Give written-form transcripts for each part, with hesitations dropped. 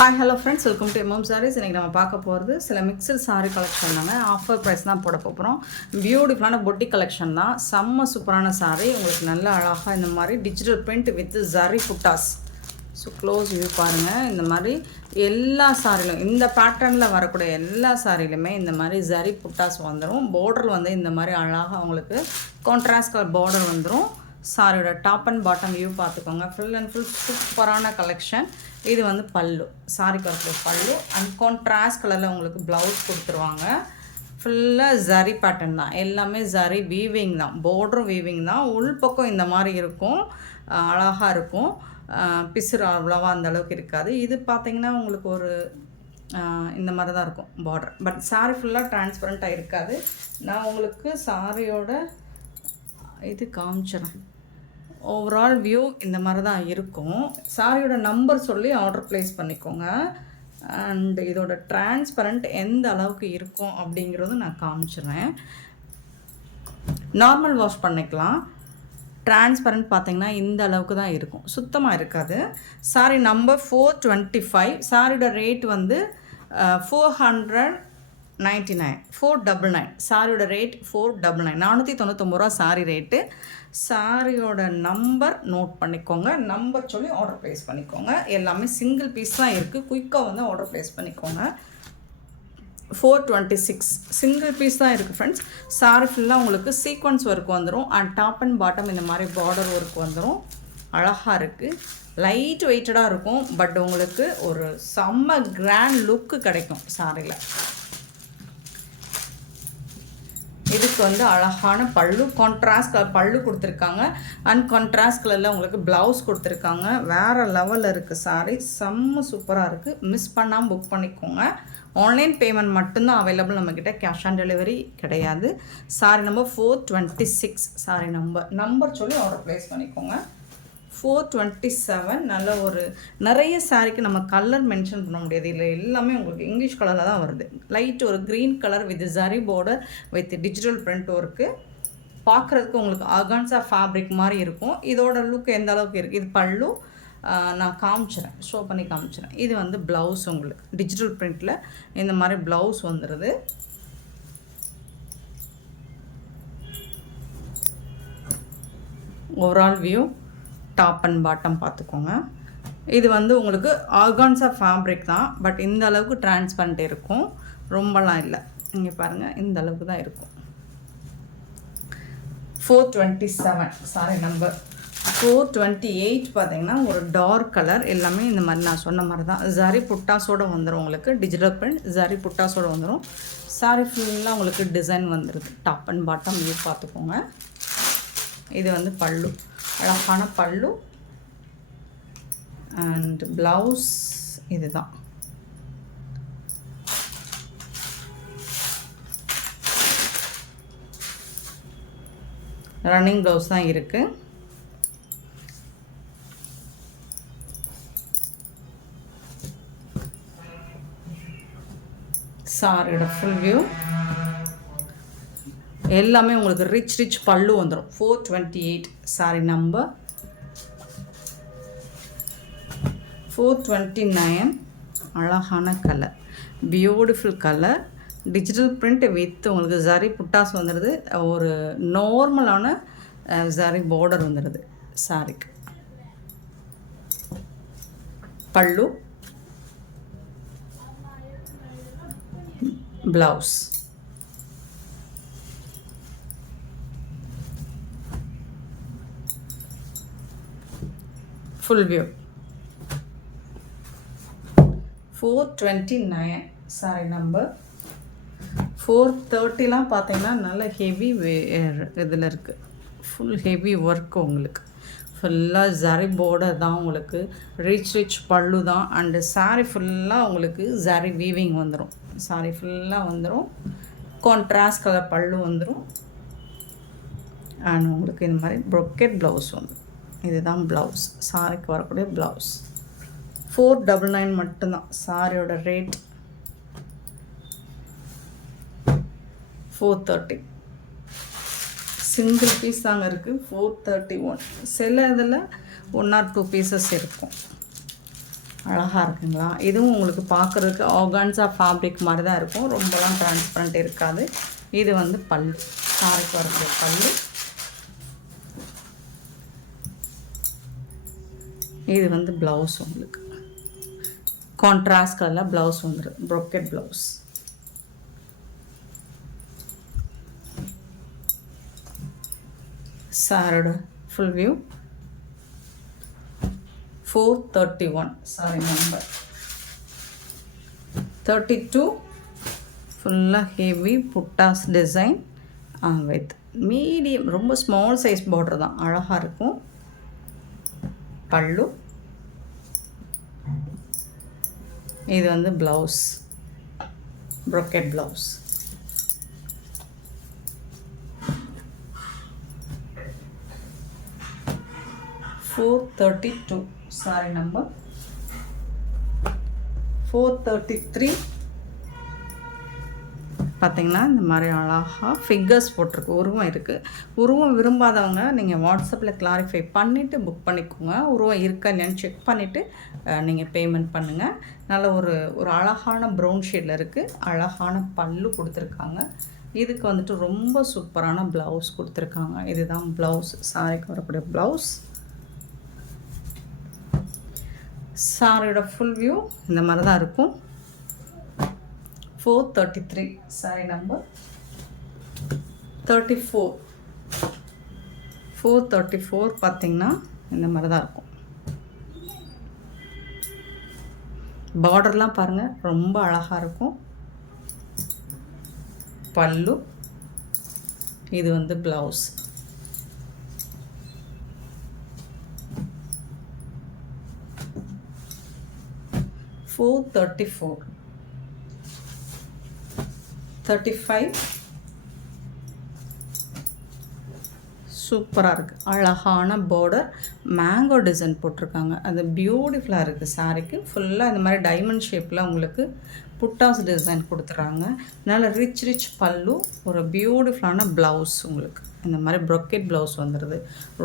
Hi hello friends, welcome to MM sarees. இன்றைக்கி நம்ம பார்க்க போகிறது சில மிக்சட் சாரீ கலெக்ஷன் தாங்க. ஆஃபர் ப்ரைஸ் தான் போட போகிறோம். பியூட்டிஃபுல்லான பொட்டி கலெக்ஷன் தான். செம்ம சூப்பரான சாரீ. உங்களுக்கு நல்ல அழகாக இந்த மாதிரி digital print with zari buttas. So close view பாருங்கள். இந்த மாதிரி எல்லா சாரிலும் இந்த பேட்டர்னில் வரக்கூடிய எல்லா சாரிலுமே இந்த மாதிரி ஜரி புட்டாஸ் வந்துடும். பார்டர் வந்து இந்த மாதிரி அழகாக உங்களுக்கு கான்ட்ராஸ்ட் கலர் பார்டர் வந்துடும். சாரியோட டாப் அண்ட் பாட்டம் வியூ பார்த்துக்கோங்க. ஃபுல் அண்ட் ஃபுல் சூப்பரான கலெக்ஷன். இது வந்து பல்லு, சாரி கலர் பல்லு அண்ட் கான்ட்ராஸ்ட் கலரில் உங்களுக்கு ப்ளவுஸ் கொடுத்துருவாங்க. ஃபுல்லாக ஜரி பேட்டர்ன் தான், எல்லாமே ஜரி வீவிங் தான், பார்டரும் வீவிங் தான். உள்பக்கம் இந்த மாதிரி இருக்கும், அழகாக இருக்கும். பிசுறு அவ்வளோவா அந்தளவுக்கு இருக்காது. இது பார்த்திங்கன்னா உங்களுக்கு ஒரு இந்த மாதிரி தான் இருக்கும் பார்டர். பட் சாரி ஃபுல்லாக டிரான்ஸ்பரண்ட்டாக இருக்காது. நான் உங்களுக்கு சாரியோட இது காமிச்சிடறேன். ஓவரால் வியூ இந்த மாதிரி தான் இருக்கும். சாரியோட நம்பர் சொல்லி ஆர்டர் ப்ளேஸ் பண்ணிக்கோங்க. அண்ட் இதோட டிரான்ஸ்பரண்ட் எந்த அளவுக்கு இருக்கும் அப்படிங்கிறது நான் காமிச்சிடுறேன். நார்மல் வாஷ் பண்ணிக்கலாம். டிரான்ஸ்பரண்ட் பார்த்திங்கன்னா இந்த அளவுக்கு தான் இருக்கும், சுத்தமாக இருக்காது. Sorry number 425. சாரியோட ரேட் வந்து 499. 499 சாரியோட ரேட் 499. 499 ரூபா சாரி ரேட்டு. சாரியோட நம்பர் நோட் பண்ணிக்கோங்க. நம்பர் சொல்லி ஆர்டர் ப்ளேஸ் பண்ணிக்கோங்க. எல்லாமே சிங்கிள் பீஸ் தான் இருக்குது. குயிக்காக வந்து ஆர்டர் ப்ளேஸ் பண்ணிக்கோங்க. 426 சிங்கிள் பீஸ் தான் இருக்குது ஃப்ரெண்ட்ஸ். சாரி ஃபுல்லாக உங்களுக்கு சீக்வன்ஸ் ஒர்க் வந்துடும். அண்ட் டாப் அண்ட் பாட்டம் இந்த மாதிரி பார்டர் ஒர்க் வந்துடும். அழகாக இருக்குது. லைட் வெயிட்டடாக இருக்கும். பட் உங்களுக்கு ஒரு செம்ம கிராண்ட் லுக்கு கிடைக்கும் சாரியில். இதுக்கு வந்து அழகான பல்லு, கான்ட்ராஸ்ட் கலர் பல்லு கொடுத்துருக்காங்க. அண்ட் கான்ட்ராஸ்ட் கலரில் உங்களுக்கு ப்ளவுஸ் கொடுத்துருக்காங்க. வேறு லெவலில் இருக்குது சாரி. செம்ம சூப்பராக இருக்குது. மிஸ் பண்ணாமல் புக் பண்ணிக்கோங்க. ஆன்லைன் பேமெண்ட் மட்டும்தான் அவைலபிள் நம்மக்கிட்ட. கேஷ் ஆன் டெலிவரி கிடையாது. Sorry number 426. சாரி நம்பர் சொல்லி ஆர்டர் ப்ளேஸ் பண்ணிக்கோங்க. 427. நல்ல ஒரு நிறைய சாரிக்கு நம்ம கலர் மென்ஷன் பண்ண முடியாது. இல்லை எல்லாமே உங்களுக்கு இங்கிலீஷ் கலரில் தான் வருது. லைட் ஒரு green colour with zari border with digital print work. பார்க்குறதுக்கு உங்களுக்கு ஆர்கான்ஸா ஃபேப்ரிக் மாதிரி இருக்கும். இதோட லுக் எந்த அளவுக்கு இருக்குது. இது பல்லு நான் காமிச்சிறேன், ஷோ பண்ணி காமிச்சிறேன். இது வந்து ப்ளவுஸ் உங்களுக்கு டிஜிட்டல் பிரிண்டில் இந்த மாதிரி ப்ளவுஸ் வந்துடுது. Overall view top and bottom பார்த்துக்கோங்க. இது வந்து உங்களுக்கு ஆர்கான்ஸா ஃபேப்ரிக் தான். பட் இந்த அளவுக்கு டிரான்ஸ்பரண்ட் இருக்கும், ரொம்பலாம் இல்லை. இங்கே பாருங்கள், இந்த அளவுக்கு தான் இருக்கும். 427 சாரி நம்பர் 428 பார்த்தீங்கன்னா ஒரு டார்க் கலர். எல்லாமே இந்த மாதிரி நான் சொன்ன மாதிரி தான் ஜரி புட்டாஸோடு வந்துடும். உங்களுக்கு டிஜிட்டல் பிரிண்ட் ஜரி புட்டாஸோடு வந்துடும். சாரி ஃபுல்லாக உங்களுக்கு டிசைன் வந்துடுது. டாப் அண்ட் பாட்டம் வியூ பார்த்துக்கோங்க. இது வந்து பல்லு, அழகான பல்லு அண்ட் ப்ளவுஸ் இதுதான். ரன்னிங் ப்ளவுஸ் தான் இருக்குது. சாரியோட ஃபுல் வியூ எல்லாமே உங்களுக்கு ரிச் பல்லு வந்துடும். 428 சாரி நம்பர் 429. அழகான colour, beautiful colour, digital print with உங்களுக்கு ஜரி புட்டாஸ் வந்துடுது. ஒரு நார்மலான ஜரி பார்டர் வந்துடுது சாரிக்கு. பல்லு, blouse. Full view 429 sorry number 430. பார்த்தீங்கன்னா நல்ல ஹெவி இதில் இருக்குது. ஃபுல் ஹெவி ஒர்க் உங்களுக்கு. ஃபுல்லாக ஜரி பார்டர் தான் உங்களுக்கு. ரிச் பல்லு தான். அண்டு சாரி ஃபுல்லாக உங்களுக்கு ஜரி வீவிங் வந்துடும். சாரி ஃபுல்லாக வந்துடும். கான்ட்ராஸ்ட் கலர் பல்லு வந்துடும். அண்ட் உங்களுக்கு இந்த மாதிரி ப்ரொக்கெட் ப்ளவுஸ் வந்துடும். இதுதான் ப்ளவுஸ், சாரிக்கு வரக்கூடிய ப்ளவுஸ். 499 மட்டும்தான் சாரியோட ரேட். 430 சிங்கிள் பீஸ் தாங்க இருக்குது. 431. சில இதில் 1 or 2 பீசஸ் இருக்கும். அழகாக இருக்குங்களா? இதுவும் உங்களுக்கு பார்க்குறதுக்கு ஆர்கான்ஸா ஃபேப்ரிக் மாதிரி தான் இருக்கும். ரொம்பலாம் டிரான்ஸ்பரண்ட் இருக்காது. இது வந்து பல்லு, சாரிக்கு வரக்கூடிய பல்லு. இது வந்து ப்ளவுஸ் உங்களுக்கு கான்ட்ராஸ்ட் கலரில் ப்ளவுஸ் வந்துடும், ப்ரோக்கெட் ப்ளவுஸ். சாரோட ஃபுல் வியூ 431 சாரி நம்பர் 32 ஃபுல்லாக heavy buttas design with medium, ரொம்ப ஸ்மால் சைஸ் பார்டர் தான், அழகாக இருக்கும். பல்லு, இது வந்து blouse, brocade blouse. $432 sorry number 433. பார்த்திங்கன்னா இந்த மாதிரி அழகாக ஃபிகர்ஸ் போட்டிருக்கு, உருவம் இருக்குது. உருவம் விரும்பாதவங்க நீங்கள் வாட்ஸ்அப்பில் கிளாரிஃபை பண்ணிவிட்டு புக் பண்ணிக்கோங்க. உருவம் இருக்கா இல்லையான்னு செக் பண்ணிவிட்டு நீங்கள் பேமெண்ட் பண்ணுங்கள். நல்ல ஒரு அழகான ப்ரௌன் ஷேடில் இருக்குது. அழகான பல்லு கொடுத்துருக்காங்க. இதுக்கு வந்துட்டு ரொம்ப சூப்பரான ப்ளவுஸ் கொடுத்துருக்காங்க. இதுதான் ப்ளவுஸ், சாரிக்கு வரக்கூடிய ப்ளவுஸ். சாரியோட ஃபுல் வியூ இந்த மாதிரி தான் இருக்கும். 433 சாரி நம்பர் 34. 434 பார்த்திங்கன்னா இந்த மாதிரி தான் இருக்கும். பார்டர்லாம் பாருங்கள், ரொம்ப அழகாக இருக்கும். பல்லு, இது வந்து ப்ளவுஸ். $434. 35 சூப்பராக இருக்குது. அழகான பார்டர், மேங்கோ டிசைன் போட்டிருக்காங்க. அது பியூட்டிஃபுல்லாக இருக்குது. சாரிக்கு ஃபுல்லாக இந்த மாதிரி டைமண்ட் ஷேப்பில் உங்களுக்கு புட்டாஸ் டிசைன் கொடுத்துட்றாங்க. நல்ல ரிச் பல்லு, ஒரு பியூட்டிஃபுல்லான ப்ளவுஸ். உங்களுக்கு இந்த மாதிரி ப்ரொக்கெட் ப்ளவுஸ் வந்துடுது.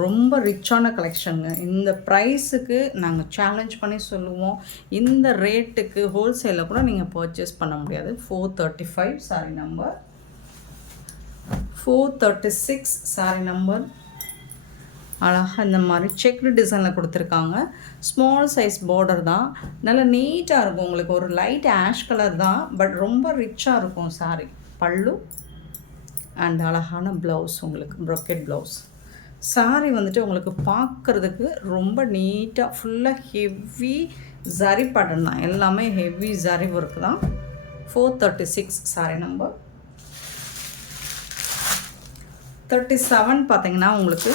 ரொம்ப ரிச்சான கலெக்ஷனுங்க. இந்த ப்ரைஸுக்கு நாங்கள் சேலஞ்ச் பண்ணி சொல்லுவோம், இந்த ரேட்டுக்கு ஹோல்சேலில் கூட நீங்கள் பர்ச்சேஸ் பண்ண முடியாது. 435 சாரி நம்பர் 436 சாரி நம்பர். அழகாக இந்த மாதிரி செக்டு டிசைனில் கொடுத்துருக்காங்க. ஸ்மால் சைஸ் பார்டர் தான், நல்லா நீட்டாக இருக்கும். உங்களுக்கு ஒரு லைட் ஆஷ் கலர் தான், பட் ரொம்ப ரிச்சாக இருக்கும் சாரி. பல்லு அண்ட் அழகான ப்ளவுஸ், உங்களுக்கு ப்ரொக்கெட் ப்ளவுஸ். சாரி வந்துட்டு உங்களுக்கு பார்க்குறதுக்கு ரொம்ப நீட்டாக ஃபுல்லாக ஹெவி ஜரி பேட்டர்ன் தான், எல்லாமே ஹெவி ஜரி ஒர்க் தான். 436 சாரி நம்பர் 37. பார்த்தீங்கன்னா உங்களுக்கு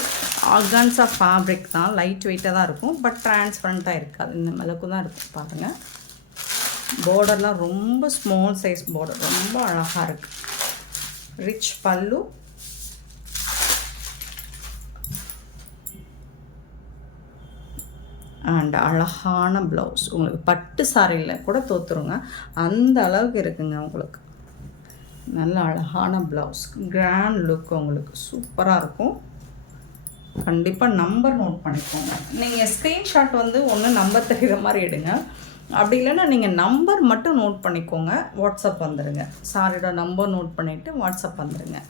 ஆர்கான்ஸா ஃபேப்ரிக் தான், லைட் வெயிட்டாக தான் இருக்கும், பட் டிரான்ஸ்பரண்ட்டாக இருக்காது. இந்த அளவுக்கு தான் இருக்கும். பாருங்கள், பார்டர்லாம் ரொம்ப ஸ்மால் சைஸ் பார்டர், ரொம்ப அழகாக இருக்குது. ரிச் பல்லு, அண்ட் அழகான ப்ளவுஸ். உங்களுக்கு பட்டு சாரியில் கூட தோற்றுருங்க, அந்த அளவுக்கு இருக்குங்க. உங்களுக்கு நல்ல அழகான ப்ளவுஸ், கிராண்ட் லுக், உங்களுக்கு சூப்பராக இருக்கும். கண்டிப்பாக நம்பர் நோட் பண்ணிக்கோங்க. நீங்கள் ஸ்க்ரீன்ஷாட் வந்து ஒன்று நம்பர் தெரிகிற மாதிரி எடுங்க, அப்படி இல்லைன்னா நீங்கள் நம்பர் மட்டும் நோட் பண்ணிக்கோங்க, வாட்ஸ்அப் வந்துடுங்க. சாரியோட நம்பர் நோட் பண்ணிவிட்டு வாட்ஸ்அப் வந்துடுங்க.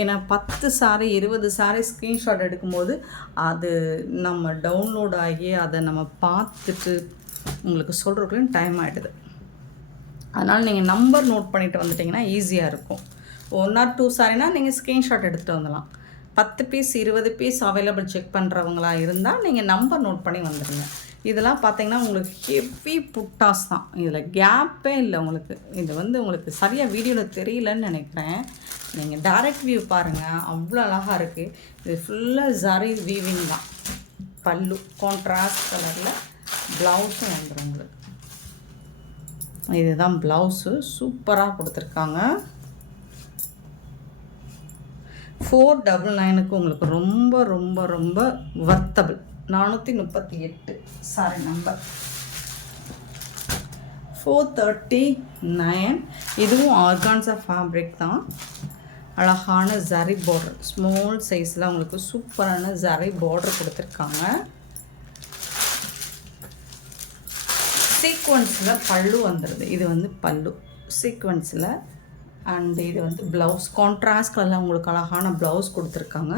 ஏன்னா 10 சாரி 20 சாரி ஸ்க்ரீன்ஷாட் எடுக்கும்போது அது நம்ம டவுன்லோட் ஆகி அதை நம்ம பார்த்துட்டு உங்களுக்கு சொல்கிறதுக்குள்ளே டைம் ஆகிடுது. அதனால் நீங்கள் நம்பர் நோட் பண்ணிவிட்டு வந்துட்டிங்கன்னா ஈஸியாக இருக்கும். 1 or 2 சாரினா நீங்கள் ஸ்க்ரீன்ஷாட் எடுத்துகிட்டு வந்துடலாம். 10 பீஸ் 20 பீஸ் அவைலபிள் செக் பண்ணுறவங்களா இருந்தால் நீங்கள் நம்பர் நோட் பண்ணி வந்துடுங்க. இதெல்லாம் பார்த்தீங்கன்னா உங்களுக்கு ஹெவி புட்டாஸ் தான், இதில் கேப்பே இல்லை உங்களுக்கு. இது வந்து உங்களுக்கு சரியாக வீடியோவில் தெரியலன்னு நினைக்கிறேன். நீங்கள் டைரக்ட் வியூ பாருங்கள், அவ்வளோ அழகாக இருக்குது. இது ஃபுல்லாக ஜரி வீவிங் தான். பல்லு கான்ட்ராஸ்ட் கலரில், ப்ளவுஸும் வந்துடும் உங்களுக்கு. இதுதான் ப்ளவுஸு, சூப்பராக கொடுத்துருக்காங்க. 499க்கு உங்களுக்கு ரொம்ப ரொம்ப ரொம்ப வர்த்தபிள். 438 சாரி நம்பர் 439. இதுவும் ஆர்கான்ஸா ஃபேப்ரிக் தான். அழகான ஜரி பார்டர், ஸ்மால் சைஸில் உங்களுக்கு சூப்பரான ஜரி பார்டர் கொடுத்துருக்காங்க. சீக்வன்ஸில் பல்லு வந்துடுது. இது வந்து பல்லு சீக்வன்ஸில். அண்ட் இது வந்து ப்ளவுஸ் கான்ட்ராஸ்ட் கலரில் உங்களுக்கு அழகான ப்ளவுஸ் கொடுத்துருக்காங்க.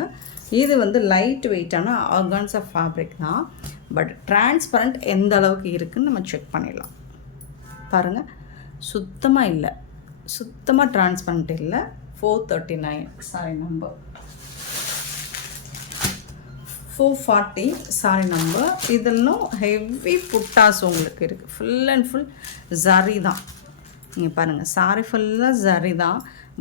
இது வந்து லைட் வெயிட்டான ஆர்கான்ஸா ஃபேப்ரிக் தான். பட் டிரான்ஸ்பரண்ட் எந்த அளவுக்கு இருக்குதுன்னு நம்ம செக் பண்ணிடலாம். பாருங்கள், சுத்தமாக இல்லை, சுத்தமாக டிரான்ஸ்பரண்ட் இல்லை. 439 சாரி நம்பர், 440 சாரி நம்பர். இதெல்லாம் ஹெவி புட்டாஸ் உங்களுக்கு இருக்குது. ஃபுல் அண்ட் ஃபுல் ஜரி தான். நீங்கள் பாருங்கள், சாரி ஃபுல்லாக ஜரி தான்.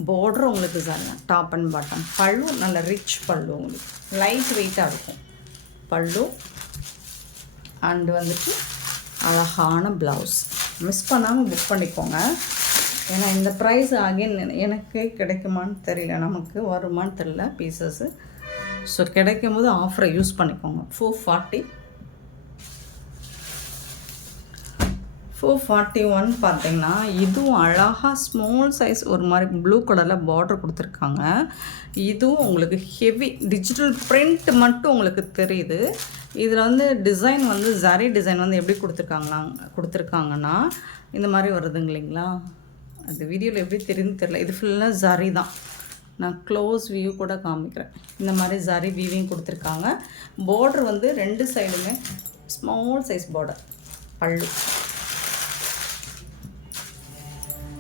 பார்டர் உங்களுக்கு ஜரி தான், டாப் அண்ட் பாட்டம். பல்லு நல்ல ரிச் பல்லு, உங்களுக்கு லைட் வெயிட்டாக இருக்கும் பல்லு. அண்டு வந்துட்டு அழகான ப்ளவுஸ். மிஸ் பண்ணாமல் புக் பண்ணிக்கோங்க. ஏன்னா இந்த ப்ரைஸ் அகைன் எனக்கு கிடைக்குமான்னு தெரியல, நமக்கு வருமானு தெரியல பீசஸ்ஸு. ஸோ கிடைக்கும் போது ஆஃபரை யூஸ் பண்ணிக்கோங்க. 441 பார்த்தீங்கன்னா இதுவும் அழகாக ஸ்மால் சைஸ் ஒரு மாதிரி ப்ளூ கலரில் பார்டர் கொடுத்துருக்காங்க. இதுவும் உங்களுக்கு ஹெவி டிஜிட்டல் பிரிண்ட் மட்டும் உங்களுக்கு தெரியுது. இதில் வந்து டிசைன் வந்து ஜரி டிசைன் வந்து எப்படி கொடுத்துருக்காங்கன்னா இந்த மாதிரி வருதுங்க இல்லைங்களா. அது வீடியோவில் எப்படி தெரியுதுன்னு தெரியல. இது ஃபுல்லாக ஜரி தான். நான் க்ளோஸ் வியூ கூட காமிக்கிறேன். இந்த மாதிரி ஜரி வீவிங் கொடுத்துருக்காங்க. பார்டர் வந்து 2 சைடுமே ஸ்மால் சைஸ் பார்டர். பல்லு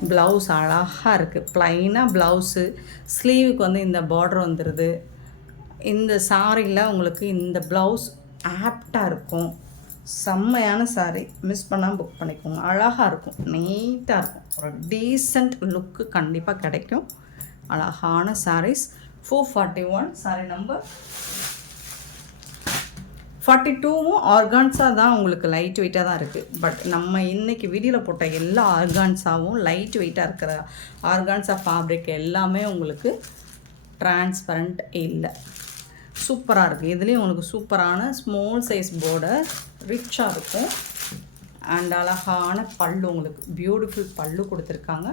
ப்ளவுஸ் அழகாக இருக்குது, ப்ளைனாக ப்ளவுஸு. ஸ்லீவுக்கு வந்து இந்த பார்டர் வந்துடுது. இந்த சாரியில் உங்களுக்கு இந்த ப்ளவுஸ் ஆப்டாக இருக்கும். செம்மையான சாரீ, மிஸ் பண்ணாமல் புக் பண்ணிக்கோங்க. அழகாக இருக்கும், நீட்டாக இருக்கும், ஒரு டீசெண்ட் லுக்கு கண்டிப்பாக கிடைக்கும். அழகான சாரீஸ். 441 சாரி நம்பர். 42வும் ஆர்கான்ஸா தான், உங்களுக்கு லைட் வெயிட்டாக தான் இருக்குது. பட் நம்ம இன்றைக்கி வீடியோவில் போட்ட எல்லா ஆர்கான்ஸாவும் லைட் வெயிட்டாக இருக்கிற ஆர்கான்ஸா ஃபேப்ரிக் எல்லாமே உங்களுக்கு டிரான்ஸ்பரண்ட் இல்லை. சூப்பராக இருக்குது. இதுலேயும் உங்களுக்கு சூப்பரான ஸ்மால் சைஸ் பார்டர் ரிச்சாக இருக்கும். அண்ட் அழகான பல்லு, உங்களுக்கு பியூட்டிஃபுல் பல்லு கொடுத்துருக்காங்க.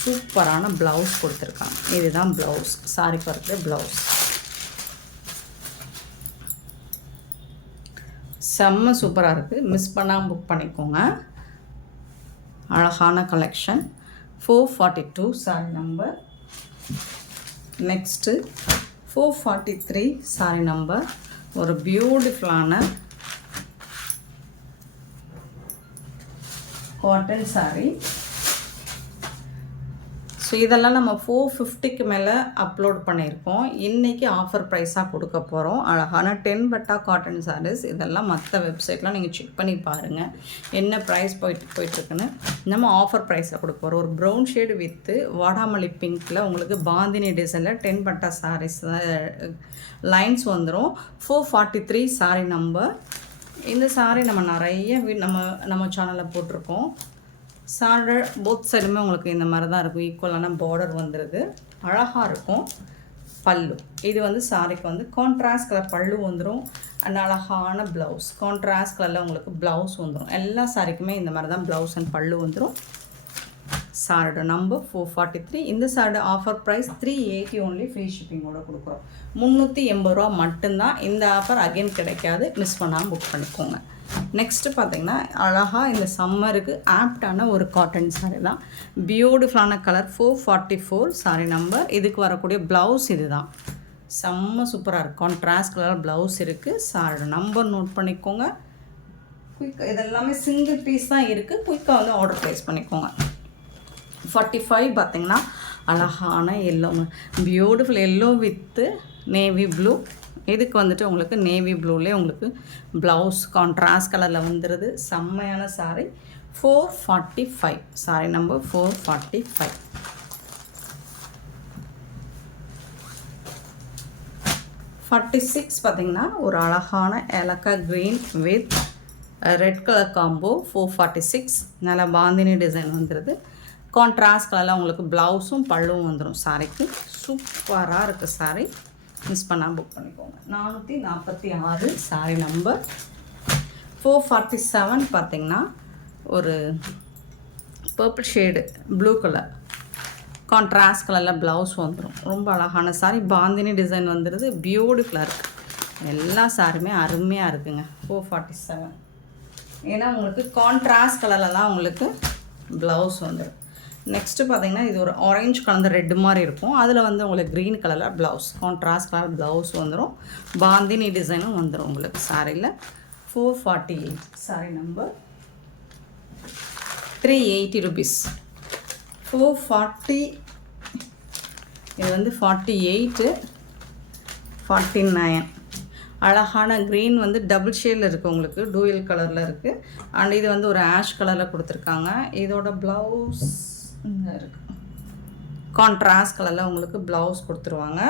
சூப்பரான ப்ளவுஸ் கொடுத்துருக்காங்க. இதுதான் ப்ளவுஸ், சாரிக்கு இருக்கிற ப்ளவுஸ். செம்ம சூப்பராக இருக்குது. மிஸ் பண்ணாமல் புக் பண்ணிக்கோங்க. அழகான collection. 442 sorry number. Next 443 sorry number. ஒரு பியூட்டிஃபுல்லான காட்டன் சாரி. ஸோ இதெல்லாம் நம்ம 450க்கு மேலே அப்லோட் பண்ணியிருக்கோம். இன்றைக்கி ஆஃபர் ப்ரைஸாக கொடுக்க போகிறோம். அழகான 10 பட்டா காட்டன் சாரீஸ். இதெல்லாம் மற்ற வெப்சைட்லாம் நீங்கள் செக் பண்ணி பாருங்கள் என்ன ப்ரைஸ் போயிட்டுருக்குன்னு. நம்ம ஆஃபர் ப்ரைஸில் கொடுக்க போகிறோம். ஒரு ப்ரௌன் ஷேடு வித்து வாடாமல்லி பிங்க்கில் உங்களுக்கு பாந்தினி டிசைனில் 10 பட்டா சாரீஸ் லைன்ஸ் வந்துடும். 443 சாரி நம்பர். இந்த சாரீ நம்ம நிறைய நம்ம சேனலில் போட்டிருக்கோம். சாரி போத் சைடுமே உங்களுக்கு இந்த மாதிரி தான் இருக்கும். ஈக்குவலான பார்டர் வந்துடுது, அழகாக இருக்கும். பல்லு இது வந்து சாரிக்கு வந்து கான்ட்ராஸ்ட் கலர் பல்லு வந்துடும். அண்ட் அழகான ப்ளவுஸ் கான்ட்ராஸ்ட் கலரில் உங்களுக்கு ப்ளவுஸ் வந்துடும். எல்லா சாரிக்குமே இந்த மாதிரி தான் ப்ளவுஸ் அண்ட் பல்லு வந்துடும். சாரோட நம்பர் 443. இந்த சாரோட ஆஃபர் ப்ரைஸ் 380 ஒன்லி, ஃப்ரீ ஷிப்பிங்கோடு கொடுக்குறோம். 380 ரூபா மட்டும்தான். இந்த ஆஃபர் அகைன் கிடைக்காது, மிஸ் பண்ணாமல் புக் பண்ணிக்கோங்க. நெக்ஸ்ட்டு பார்த்திங்கன்னா அழகாக இந்த சம்மருக்கு ஆப்டான ஒரு காட்டன் சாரீ தான். பியூட்டிஃபுல்லான கலர். 444 sorry number. இதுக்கு வரக்கூடிய ப்ளவுஸ் இது தான். செம்ம சூப்பராக இருக்குது. கான்ட்ராஸ்ட் கலர் ப்ளவுஸ் இருக்குது. சாரோட நம்பர் நோட் பண்ணிக்கோங்க. குயிக்காக இதெல்லாமே சிங்கிள் பீஸ் தான் இருக்குது. குயிக்காக வந்து ஆர்டர் ப்ளேஸ் பண்ணிக்கோங்க. 45 பார்த்திங்கன்னா அழகான yellow, beautiful yellow with navy blue. இதுக்கு வந்துட்டு உங்களுக்கு நேவி ப்ளூலேயே உங்களுக்கு ப்ளவுஸ் கான்ட்ராஸ்ட் கலரில் வந்துடுது. செம்மையான சாரீ. 445 sorry number 445. 46 பார்த்திங்கன்னா ஒரு அழகான ஏலக்காய் green with red colour combo. 446 நல்லா பாந்தினி டிசைன் வந்துடுது. கான்ட்ராஸ்ட் கலரில் உங்களுக்கு ப்ளவுஸும் பல்லுவும் வந்துடும் சாரிக்கு. சூப்பராக இருக்குது சாரீ, மிஸ் பண்ணால் புக் பண்ணிக்கோங்க. 446 சாரி நம்பர். 447 பார்த்திங்கன்னா ஒரு purple shade blue colour contrast கலரில் ப்ளவுஸ் வந்துடும். ரொம்ப அழகான சாரீ, பாந்தினி டிசைன் வந்துடுது. பியூட்டிஃபுல்லாக இருக்குது. எல்லா சாரியுமே அருமையாக இருக்குங்க. 447 ஏன்னா உங்களுக்கு கான்ட்ராஸ்ட் கலரில் தான் உங்களுக்கு ப்ளவுஸ் வந்துடும். நெக்ஸ்ட்டு பார்த்தீங்கன்னா இது ஒரு ஆரஞ்சு கலந்த ரெட்டு மாதிரி இருக்கும். அதில் வந்து உங்களுக்கு க்ரீன் கலரில் ப்ளவுஸ், கான்ட்ராஸ்ட் கலர் ப்ளவுஸ் வந்துடும். பாந்தினி டிசைனும் வந்துடும் உங்களுக்கு சாரியில். 448 சாரி நம்பர் 380 rupees. 440 இது வந்து 48 49. அழகான க்ரீன் வந்து டபுள் ஷேடில் இருக்குது உங்களுக்கு, டூயல் கலரில் இருக்குது. அண்ட் இது வந்து ஒரு ஆஷ் கலரில் கொடுத்துருக்காங்க. இதோட ப்ளவுஸ் இங்கே இருக்குது, கான்ட்ராஸ்ட் கலரில் உங்களுக்கு ப்ளவுஸ் கொடுத்துருவாங்க.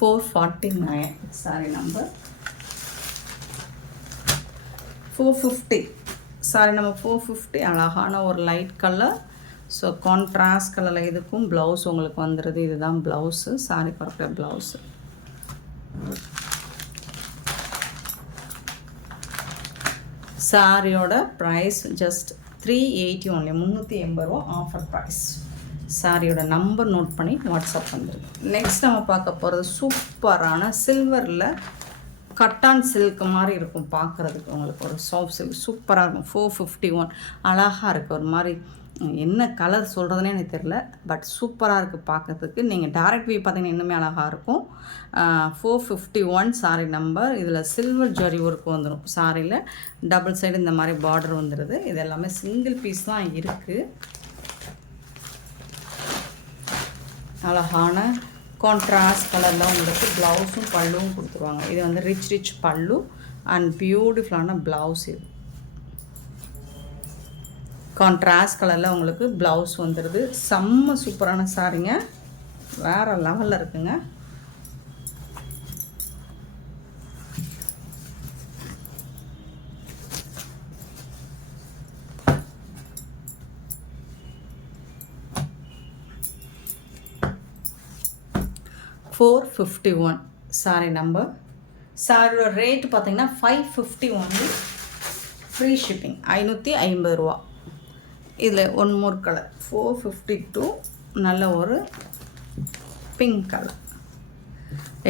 $449 சாரி நம்பர் 450 சாரி நம்பர் 450. அழகான ஒரு லைட் கலர். ஸோ கான்ட்ராஸ்ட் கலரில் இதுக்கும் ப்ளவுஸ் உங்களுக்கு வந்துடுது. இதுதான் ப்ளவுஸு, சாரி பரப்பிய ப்ளவுஸு. சாரியோட ப்ரைஸ் ஜஸ்ட் 380 ஒன்லி, 380 ரூபா ஆஃபர் ப்ரைஸ். சாரியோட நம்பர் நோட் பண்ணி வாட்ஸ்அப் வந்துருக்கு. நெக்ஸ்ட் நம்ம பார்க்க போகிறது சூப்பரான சில்வரில் கட்டான் சில்க் மாதிரி இருக்கும் பார்க்குறதுக்கு. உங்களுக்கு ஒரு சாஃப்ட் சில்க் சூப்பராக இருக்கும். 451 அழகாக இருக்குது. ஒரு மாதிரி என்ன கலர் சொல்கிறதுனே எனக்கு தெரில, பட் சூப்பராக இருக்குது பார்க்குறதுக்கு. நீங்கள் டேரக்ட் வியூ பார்த்தீங்கன்னா இன்னுமே அழகாக இருக்கும். 451 சாரி நம்பர். இதில் சில்வர் ஜரி ஒர்க் வந்துடும். சாரியில் டபுள் சைடு இந்த மாதிரி பார்டர் வந்துடுது. இது எல்லாமே சிங்கிள் பீஸ் தான் இருக்குது. அழகான கான்ட்ராஸ்ட் கலரில் உங்களுக்கு ப்ளவுஸும் பல்லுவும் கொடுத்துருவாங்க. இது வந்து ரிச் பல்லு அண்ட் பியூட்டிஃபுல்லான ப்ளவுஸ். இது கான்ட்ராஸ்ட் கலரில் உங்களுக்கு ப்ளவுஸ் வந்துடுது. செம்ம சூப்பரான சாரிங்க, வேறு லெவலில் இருக்குங்க. $451 சாரி நம்பர். சாரியோட ரேட் பார்த்தீங்கன்னா 550 ஒன்லி, ஃப்ரீ ஷிப்பிங், 550 ரூபா. இதில் ஒன் மோர் கலர் 452, நல்ல ஒரு பிங்க் கலர்.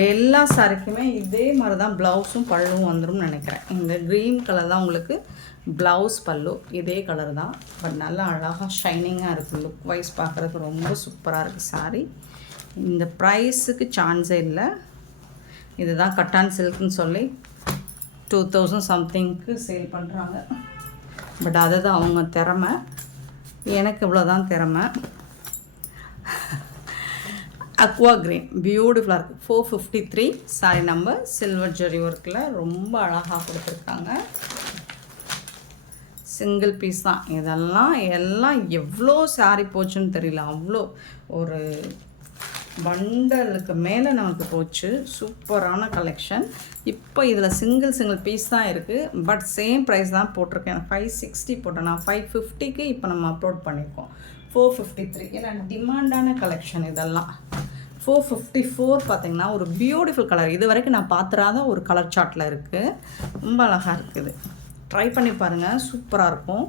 எல்லா சாரிக்குமே இதே மாதிரி தான் ப்ளவுஸும் பல்லுவும் வந்துடும் நினைக்கிறேன். இந்த க்ரீன் கலர் தான் உங்களுக்கு ப்ளவுஸ், பல்லு இதே கலர் தான். பட் நல்லா அழகாக ஷைனிங்காக இருக்குது. லுக் வைஸ் பார்க்குறதுக்கு ரொம்ப சூப்பராக இருக்குது சாரி. இந்த ப்ரைஸுக்கு சான்ஸே இல்லை. இதுதான் கட்டான் சில்க்னு சொல்லி 2000 சம்திங்க்கு சேல் பண்ணுறாங்க. பட் அதுதான் அவங்க திறமை, எனக்கு இவ்வளோதான் திறமை. அக்வா க்ரீன் பியூட்டிஃபுல்லாக இருக்குது. 453 சாரி நம்பர். சில்வர் ஜரி ஒர்க்கில் ரொம்ப அழகாக கொடுத்துருக்காங்க. சிங்கிள் பீஸ் தான் இதெல்லாம். எல்லாம் எவ்வளோ சாரி போச்சுன்னு தெரியல, அவ்வளோ ஒரு பண்டலுக்கு மேலே நமக்கு போச்சு. சூப்பரான கலெக்ஷன். இப்போ இதில் சிங்கிள் பீஸ் தான் இருக்குது. பட் சேம் ப்ரைஸ் தான் போட்டிருக்கேன். 560 போட்டேன் நான். 550க்கு இப்போ நம்ம அப்லோட் பண்ணியிருக்கோம். 453 ஏன்னா டிமாண்டான கலெக்ஷன் இதெல்லாம். 454 பார்த்திங்கன்னா ஒரு பியூட்டிஃபுல் கலர். இது வரைக்கும் நான் பார்த்துறாத ஒரு கலர் சார்ட்டில் இருக்குது. ரொம்ப அழகாக இருக்குது. ட்ரை பண்ணி பாருங்கள், சூப்பராக இருக்கும்.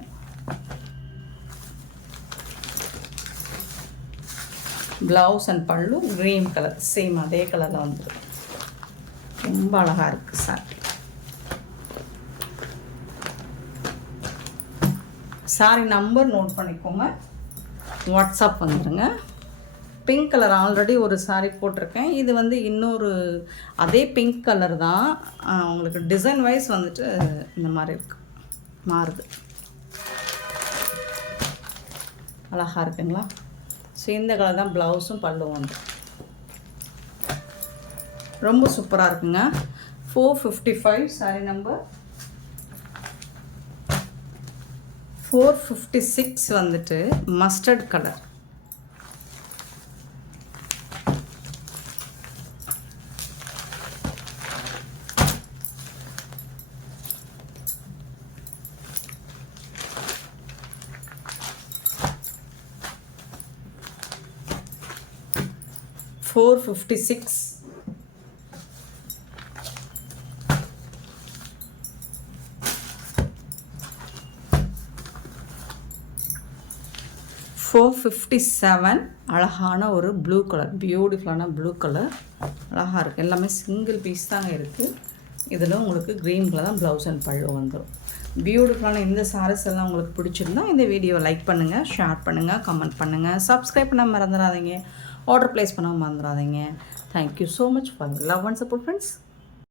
ப்ளவுஸ் அண்ட் பல்லு க்ரீன் கலர், சேம் அதே கலரில் வந்துடும். ரொம்ப அழகாக இருக்குது சார். சாரி நம்பர் நோட் பண்ணிக்கோங்க, வாட்ஸ்அப் வந்துடுங்க. பிங்க் கலர் ஆல்ரெடி ஒரு சாரி போட்டிருக்கேன். இது வந்து இன்னொரு அதே பிங்க் கலர் தான். உங்களுக்கு டிசைன் வைஸ் வந்துட்டு இந்த மாதிரி இருக்குது, மாறுது. அழகாக இருக்குங்களா? ஸோ இந்த கலர் தான் ப்ளவுஸும் பல்லுவும் வந்து ரொம்ப சூப்பராக இருக்குங்க. 455 சாரி நம்பர். 456 வந்துட்டு மஸ்டர்ட் கலர். $456. 457. அழகான ஒரு ப்ளூ கலர், பியூட்டிஃபுல்லான ப்ளூ கலர், அழகாக இருக்குது. எல்லாமே சிங்கிள் பீஸ் தாங்க இருக்குது. இதில் உங்களுக்கு க்ரீன் கலர் தான் ப்ளவுஸ் அண்ட் பல்லு வந்துடும். பியூட்டிஃபுல்லான இந்த சாரீஸ் எல்லாம் உங்களுக்கு பிடிச்சிருந்தா இந்த வீடியோவை லைக் பண்ணுங்கள், ஷேர் பண்ணுங்கள், கமெண்ட் பண்ணுங்கள், சப்ஸ்கிரைப் பண்ண மறந்துடாதீங்க, ஆர்டர் ப்ளேஸ் பண்ண மறந்துடாதீங்க. Thank you so much for love and support friends.